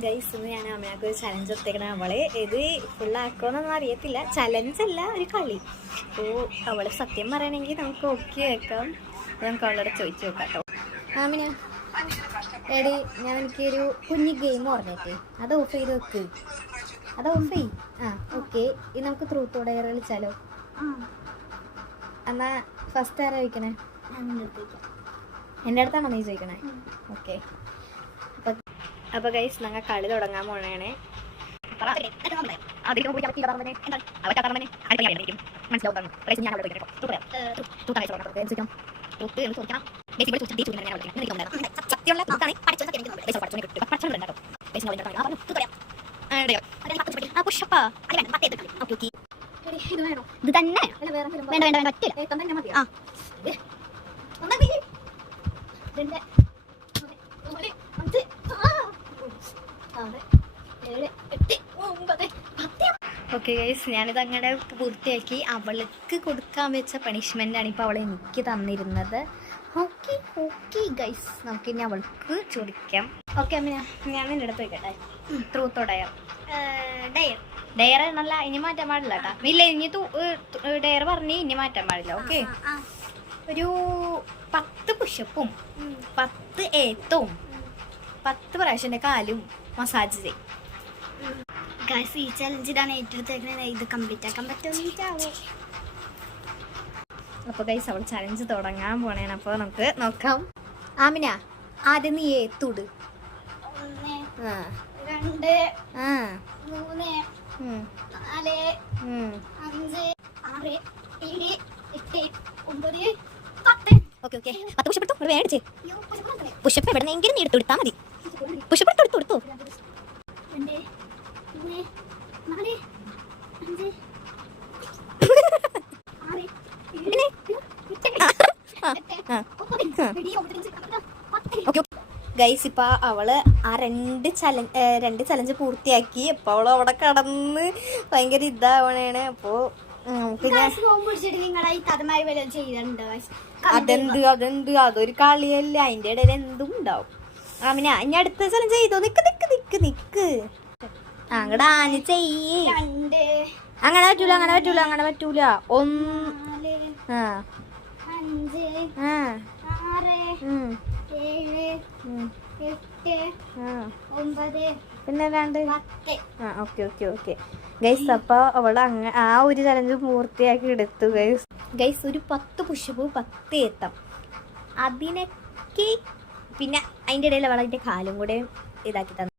Guys ഇന്ന് ഞാൻ അമ്മയ്ക്ക് ഒരു ചലഞ്ച് എടുത്തേക്കണ. അവള് ഇത് ഫുള്ളാക്കുമെന്നൊന്നും അറിയത്തില്ല. ചലഞ്ചല്ല, ഒരു കളി. അപ്പോൾ അവള് സത്യം പറയണമെങ്കിൽ നമുക്ക് ഓക്കെ വെക്കാം. നമുക്ക് അവളോട് ചോദിച്ചു നോക്കാം കേട്ടോ. ആമിന എടി, ഞാൻ എനിക്കൊരു കുഞ്ഞി ഗെയിം പറഞ്ഞേക്കെ, അത് ഓഫ് ചെയ്ത് വെക്ക്. അത് ഓഫ് ചെയ്. ഓക്കെ. ഇത് നമുക്ക് ത്രൂത്ത് ഓർ ഡെയർ കളിച്ചാലോ? എന്നാ ഫസ്റ്റ് ആരാ ചോദിക്കണേ? എൻ്റെ അടുത്താണോ നീ ചോദിക്കണേ? ഓക്കെ. അപ്പോൾ ഗൈസ് ഞങ്ങൾ കളി തുടങ്ങാൻ പോണേ. ഇത് തന്നെ വേണ്ട വേണ്ട പറ്റില്ല. ഓക്കെ ഗൈസ്, ഞാനിത് അങ്ങനെ പൂർത്തിയാക്കി. അവൾക്ക് കൊടുക്കാൻ വെച്ച പണിഷ്മെൻ്റാണ് ഇപ്പോൾ അവൾ എനിക്ക് തന്നിരുന്നത്. ഓക്കെ ഓക്കെ ഗൈസ്, നമുക്കിനി അവൾക്ക് ചോദിക്കാം. ഓക്കെ അമ്മ, ഞാൻ നിൻ്റെ അടുത്ത് ചോദിക്കട്ടെ. ട്രൂത്തോ ഡയർ? ഡയർ എന്നല്ല, ഇനി മാറ്റാൻ പാടില്ല കേട്ടോ. ഇല്ല, ഇനി ഡയർ പറഞ്ഞ് ഇനി മാറ്റാൻ പാടില്ല. ഓക്കെ. ഒരു 10 പുഷപ്പും 10 ഏത്തവും 10 പ്രാവശ്യം എൻ്റെ കാലും മസാജ് ചെയ്യും. ഗൈസ്, ഈ ചലഞ്ചിലാണ് ഏറ്റെടുത്തേക്കുന്നത്. ഇത് കംപ്ലീറ്റ് ആക്കാൻ പറ്റുമോ? അപ്പോൾ ഗൈസ് അവൾ ചലഞ്ച് തുടങ്ങാൻ പോണേണ്. അപ്പോൾ നമുക്ക് നോക്കാം. ആമിന, ആദ്യം നീ ഏത്തുട്. 1 2 3 4 5 6 7 8 9 10. Okay okay. 10 പുഷപ്പ് എടുത്തു. വേടിച്ചേ പുഷപ്പ് എവിടെന്നെങ്കിലും നീ എടുത്തു മതി. പുഷപ്പ് എടുത്തു. 2 3 4 5 ഗൈസ് ഇപ്പൊ അവള് ആ രണ്ട് ചലഞ്ച് പൂർത്തിയാക്കി. അപ്പൊ അവള് അവിടെ കടന്ന് ഭയങ്കര ഇതാവണേണ്. അപ്പൊ അതെന്ത് അതൊരു കളിയല്ല, അതിന്റെ ഇടയിൽ എന്തും ഉണ്ടാവും. ആമിന, ഇനി അടുത്ത ചലഞ്ച് ചെയ്തോ? നിക്ക് അങ്ങടെ ആന ചെയ്യേ. അങ്ങനെ പറ്റൂല 1 പിന്നെ 2. Okay guys. അപ്പൊ അവള് ആ ഒരു ചലഞ്ച് പൂർത്തിയാക്കി എടുത്തു ഗൈസ്. ഒരു 10 പുഷപ്പ് 10 ഏത്തം. അതിനൊക്കെ പിന്നെ അതിൻ്റെ ഇടയിൽ അവൾ അതിൻ്റെ കാലും കൂടെ ഇതാക്കി തന്നു.